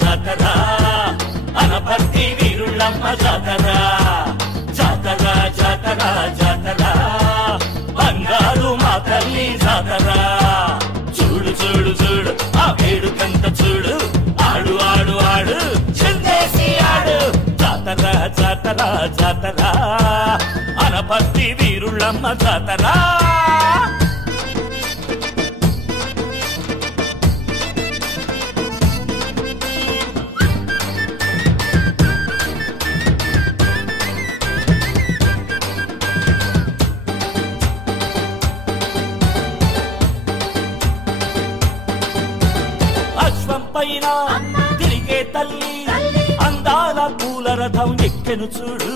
జాతర అనపర్తి వీరుళ్ళమ్మ జాతర జాతర జాతర జాతర బంగారు మా తల్లి జాతర చూడు చూడు చూడు ఆ వేడుకంత చూడు ఆడు ఆడు ఆడు చిందేసి ఆడు జాతర జాతర జాతర అనపర్తి వీరుళ్ళమ్మ జాతర పైన తిరిగే తల్లి అందాల పూల రథం ఎక్కెను చూడు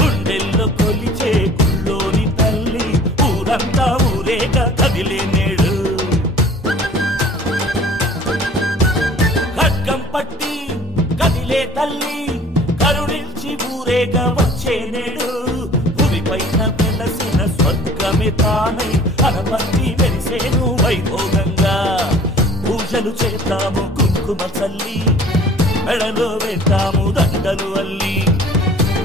గుండెల్లో కొలిచే గుళ్ళోని తల్లి ఊరంతా ఊరేగా కదిలే నేడు ఖడ్గం పట్టి కదిలే తల్లి కరుణించి ఊరేగా వచ్చే నేడు భూమి పైన వెలసిన స్వర్గమే తానై అనపర్తి వెలిసేను వైభోగంగా పూజలు చేద్దాము కుంకుమ చల్లి మెడలో వేద్దాము దండలు అల్లి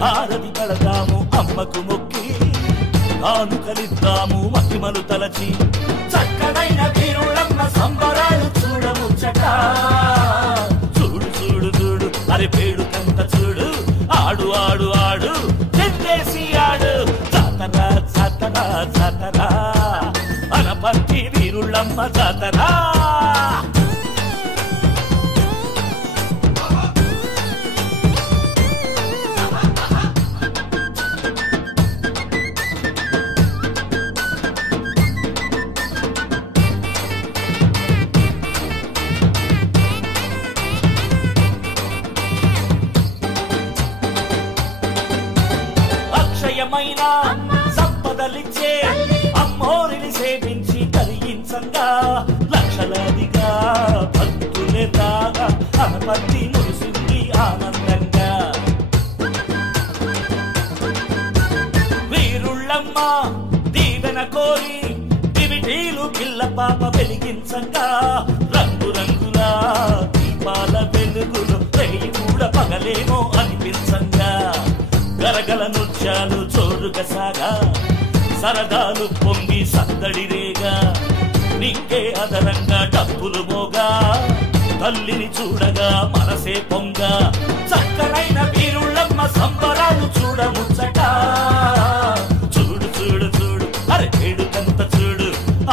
హారతి పడతాము అమ్మకు మొక్కి కానుకలిద్దాము మహిమలు తలచి చక్కడైన వీరుళ్ళమ్మ సంబరాలు చూడముచ్చట చూడు చూడు చూడు అరే పేడుకంత చూడు ఆడు ఆడు ఆడు చెందేసి ఆడు జాతర జాతర జాతర అనపర్తి వీరుళ్ళమ్మ జాతర అక్షయమైన సంపదలిచ్చే అమ్మోరిని సేవించి కలిగించంగా లక్షలాదిగా భక్తులే రాగా అనపర్తి మురిసింది ఆనందంగా వీరుళ్ళమ్మ దీవెన కోరి దివిటీలు పిల్ల పాప వెలిగించంగా రంగు రంగుల దీపాల వెలుగులు రేయి కూడా పగలేమో అనిపించంగా గరగల నృత్యాలు చోరుగా సాగా సరదాలు పొంగి సందడి రేగా నీకే అదరంగా డబ్బులు మోగా తల్లిని చూడగా మనసే పొంగ చక్కనైన వీరుళ్ళమ్మ సంబరాలు చూడముచ్చట చూడు చూడు చూడు అరే వేడుకంత చూడు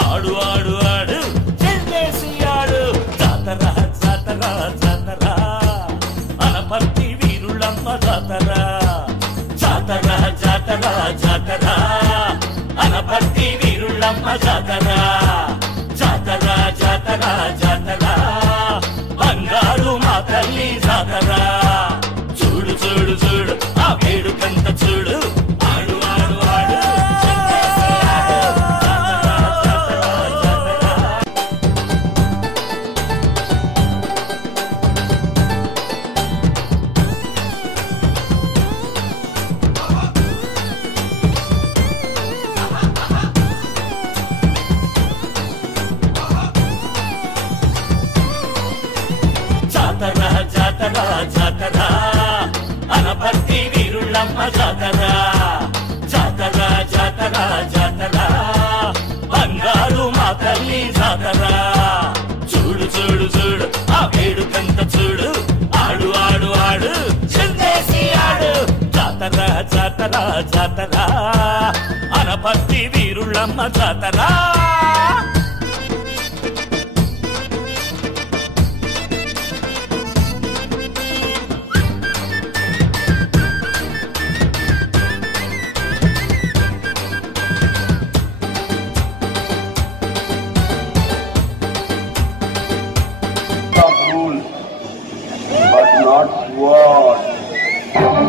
ఆడు ఆడు ఆడు చెందేసి ఆడు జాతర జాతర జాతర అనపర్తి వీరుళ్ళమ్మ జాతర జాతర జాతర జాతర అనపర్తి వీరుళ్ళమ్మ జాతర జాతర జాతర జాతర బంగారు మా తల్లి జాతర చూడు చూడు చూడు ఆ వేడుకంత చూడు ఆడు ఆడు ఆడు జాతర జాతర జాతర అనపర్తి వీరుళ్ళమ్మ జాతర జాతర జాతర జాతర బంగారు మా తల్లి జాతర చూడు చూడు చూడు ఆ వేడుకంత చూడు ఆడు ఆడు ఆడు చిందేసి ఆడు జాతర జాతర జాతర అనపర్తి వీరుళ్ళమ్మ జాతర But not word.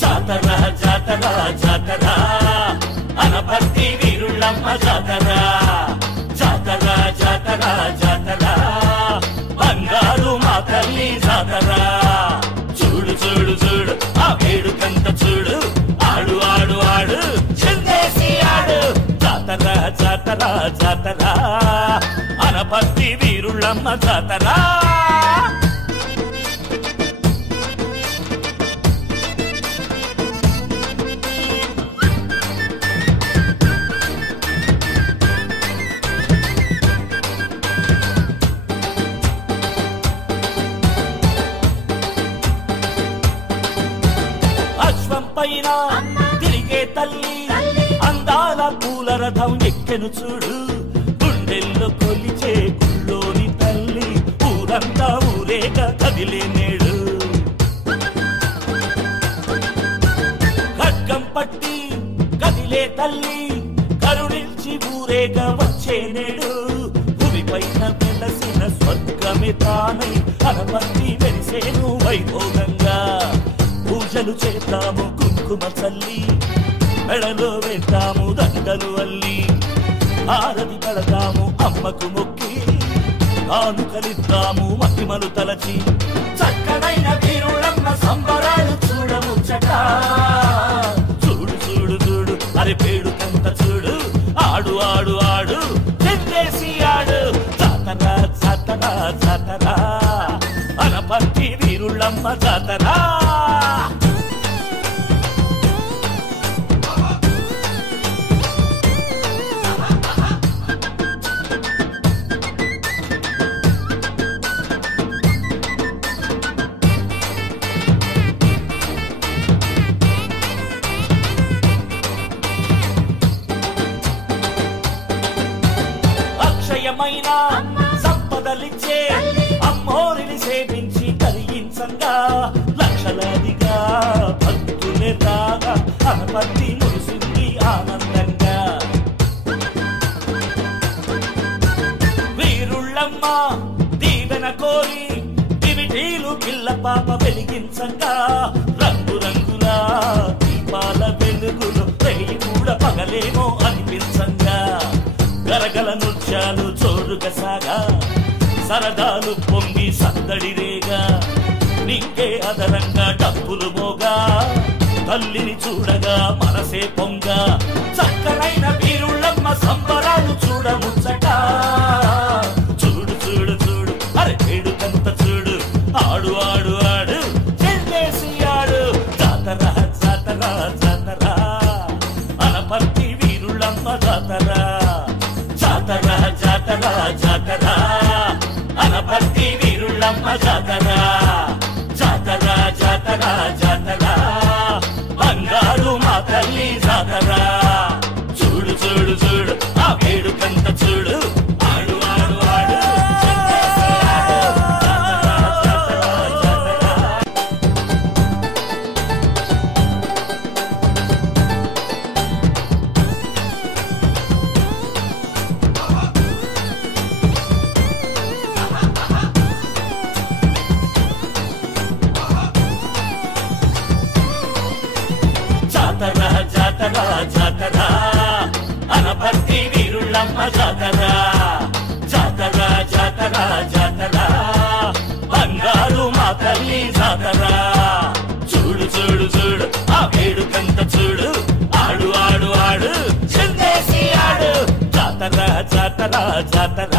జాతర జాతర జాతర అనపర్తి వీరుళ్ళమ్మ జాతర జాతర జాతర జాతర బంగారు మా తల్లి జాతర చూడు చూడు చూడు ఆ వేడుకంత చూడు ఆడు ఆడు ఆడు చిందేసి ఆడు జాతర జాతర జాతర అనపర్తి వీరుళ్ళమ్మ జాతర పైన తిరిగే తల్లి అందాల పూల రథం ఎక్కెను చూడు గుండెల్లో కొలిచే గుళ్ళోని తల్లి ఊరంతా ఊరేగ కదిలే నేడు ఖడ్గం పట్టి కదిలే తల్లి కరుణించి ఊరేగ వచ్చే నేడు భూమి పైన వెలసిన స్వర్గమే తానై అనపర్తి వెలిసేను వైభోగంగా పూజలు చేద్దాము కుంకుమ చల్లి మెడలో వేద్దాము దండలు అల్లి ఆరతి పడతాము అమ్మకు మొక్కి కానుకలిద్దాము మహిమలు తలచి చక్కనైన వీరుళ్ళమ్మ సంబరాలు చూడముచ్చట చూడు చూడు చూడు అరే పేడుకంత చూడు ఆడు ఆడు ఆడు చెందేసి ఆడు జాతర జాతర జాతర అనపర్తి వీరుళ్ళమ్మ జాతర అక్షయమైన సంపదలిచ్చే అమ్మోరిని సేవించి కలిగించంగా లక్షలాదిగా భక్తులే రాగా అనపర్తి మురిసింది ఆనందంగా వీరుళ్ళమ్మ దీవెన కోరి దివిటీలు పిల్ల పాప వెలిగించంగా రంగు రంగుల దీపాల వెలుగులు రేయి కూడా పగలేమో అనిపించంగా గరగల నృత్యాలు చోరుగా సాగా సరదాలు పొంగి సందడి రేగా నింగే అదరంగా డబ్బులు మోగా తల్లిని చూడగా మనసే పొంగ చక్కనైన వీరుళ్ళమ్మ సంబరాలు చూడముచ్చట చూడు చూడు చూడు అరే వేడుకంత చూడు ఆడు ఆడు ఆడు చెందేసి ఆడు జాతర జాతర జాతర అనపర్తి వీరుళ్ళమ్మ జాతర జాతర జాతర జాతర అనపర్తి వీరుళ్ళమ్మ జాతర జాతర జాతర జాతర బంగారు మా తల్లి జాతర చూడు చూడు చూడు ఆ వేడుకంత చూడు ఆడు ఆడు ఆడు చెందేసి ఆడు జాతర జాతర జాతర జాతర జాతర అనపర్తి వీరుళ్ళమ్మ జాతర జాతర జాతర జాతర బంగారు మా తల్లి జాతర చూడు చూడు చూడు ఆ వేడుకంత చూడు ఆడు ఆడు ఆడు చిందేసి ఆడు జాతర జాతర జాతర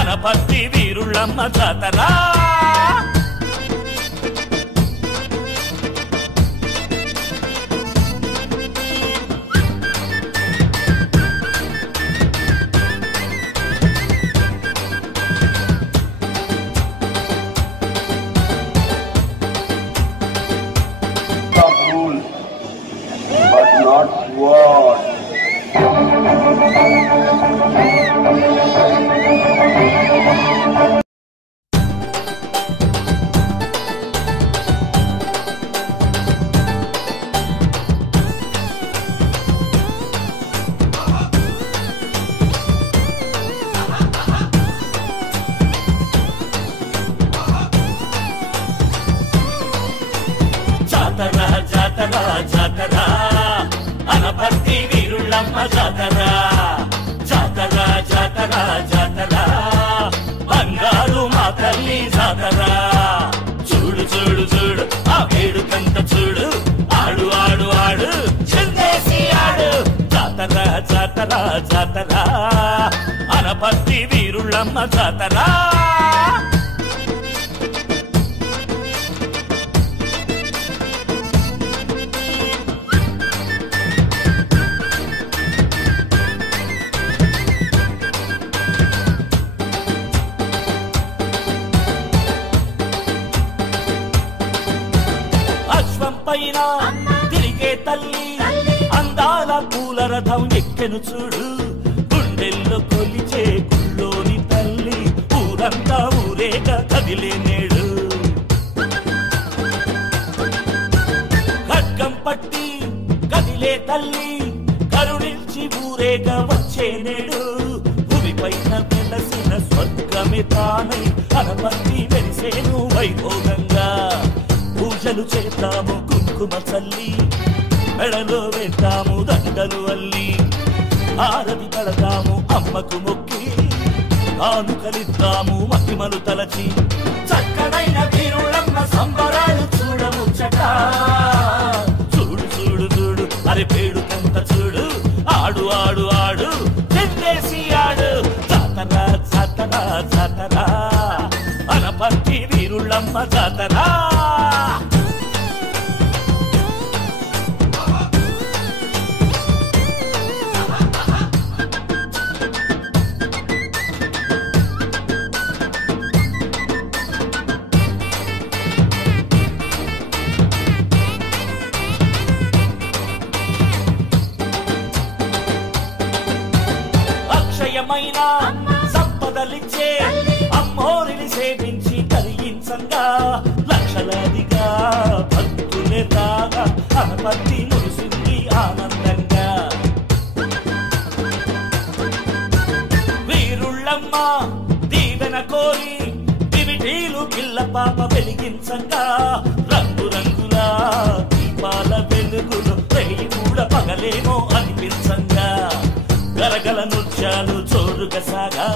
అనపర్తి వీరుళ్ళమ్మ జాతర Rules, but not word. జాతర జాతర జాతర అనపర్తి వీరుళ్ళమ్మ జాతర జాతర జాతర జాతర బంగారు మా తల్లి జాతర చూడు చూడు చూడు ఆ వేడుకంత చూడు ఆడు ఆడు ఆడు చిందేసి ఆడు జాతర జాతర జాతర అనపర్తి వీరుళ్ళమ్మ జాతర పైన తిరిగే తల్లి అందాల పూల రథం ఎక్కెను చూడు గుండెల్లో కొలిచే గుళ్ళోని తల్లి ఊరంతా ఊరేగ కదిలే నేడు ఖడ్గం పట్టి కదిలే తల్లి కరుణించి ఊరేగ వచ్చే నేడు భూమి పైన వెలసిన స్వర్గమే తానై అనపర్తి వెలిసేను వైభోగంగా పూజలు చేద్దాము కుంకుమ చల్లి మెడలో వేద్దాము దండలు అల్లి ఆరతి కడతాము అమ్మకు మొక్కి కానుకలిద్దాము మహిమలు తలచి చక్కనైన వీరుళ్ళమ్మ సంబరాలు చూడముచ్చట చూడు చూడు చూడు అరే పేడుకంత చూడు ఆడు ఆడు ఆడు చెందేసి ఆడు జాతర జాతర జాతర అనపర్తి వీరుళ్ళమ్మ జాతర అక్షయమైన సంపదలిచ్చే అమ్మోరిని సేవించి కలిగించంగా లక్షలాదిగా భక్తులే రాగా అనపర్తి మురిసింది ఆనందంగా వీరుళ్ళమ్మ దీవెన కోరి దివిటీలు పిల్ల పాప వెలిగించంగా రంగు రంగుల దీపాల వెలుగులు రేయి కూడా పగలేమో అనిపించంగా గరగల నృత్యాలు చోరుగా సాగా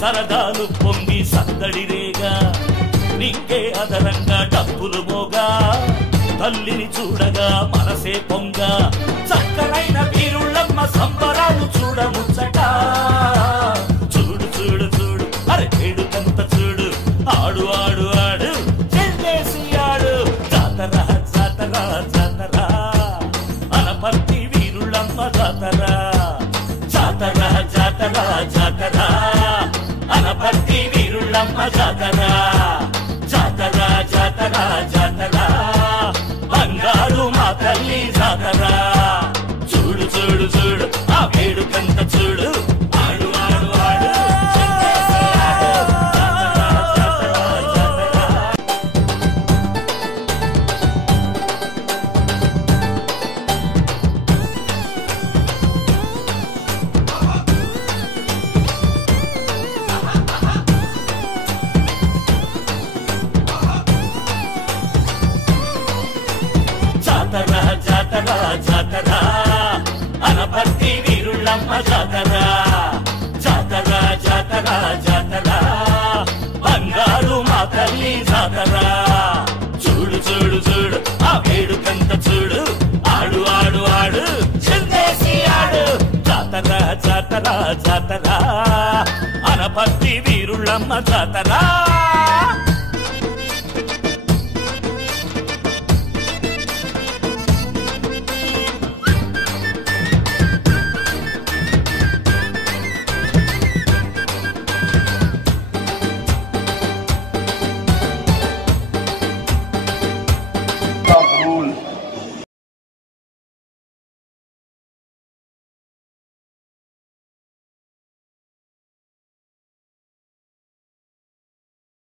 సరదాలు పొంగి సందడి రేగా నీకే అదరంగా డప్పులు మోగా తల్లిని చూడగా మనసే పొంగ చక్కనైన వీరుళ్ళమ్మ సంబరాలు చూడముచ్చట చూడు చూడు చూడు అరే వేడుకంత చూడు ఆడు ఆడు ఆడు చెందేసి ఆడు జాతర జాతర జాతర అనపర్తి వీరుళ్ళమ్మ జాతర జాతర జాతర జాతర అనపర్తి వీరుళ్ళమ్మ జాతర జాతర జాతర జాతర బంగారు మా తల్లి జాతర చూడు చూడు చూడు ఆ వేడుకంత చూడు ఆడు ఆడు ఆడు చెందేసి ఆడు జాతర జాతర జాతర జాతర జాతర జాతర అనపర్తి వీరుళ్ళమ్మ జాతర జాతర జాతర జాతర బంగారు మా తల్లి జాతర చూడు చూడు చూడు ఆ వేడుకంత చూడు ఆడు ఆడు ఆడు చిందేసి ఆడు జాతర జాతర జాతర అనపర్తి వీరుళ్ళమ్మ జాతర